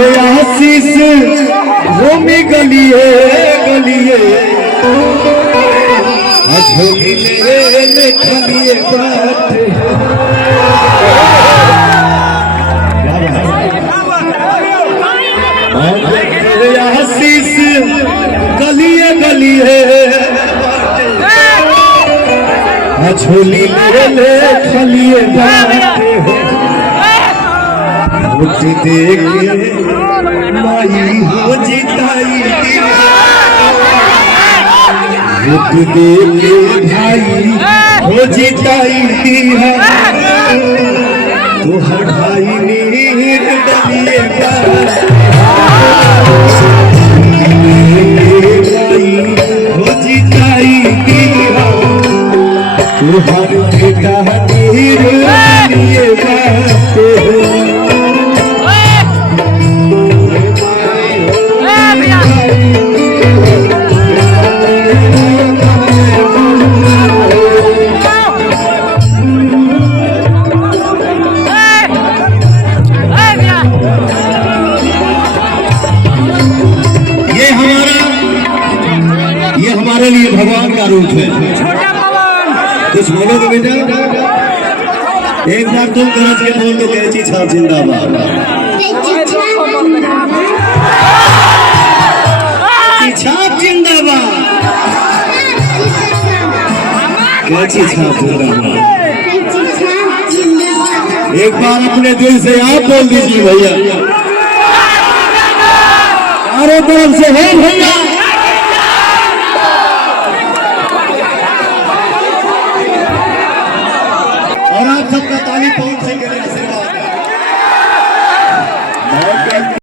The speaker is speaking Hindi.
तेरे आशीष रोमी गलिए गलिए झोली खलिए बाटे तेरे आशीष गलिए गलिए झोली खलिए बाटे उठ देख माई हो जिताई उठ देख भाई हो जिताई तोहर भाई नीर डलिए भाई हो जिताई तोहर बेटा नीर डलिए हमारे लिए भगवान का रूप है। कुछ बोलोगे बेटा? एक बार तुम गरज के बोल दो कैची छाप जिंदाबाद। छाप जिंदाबाद। कैची छाप जिंदाबाद। एक बार अपने दिल से आप बोल दीजिए भैया। चारों तरफ से है भैया।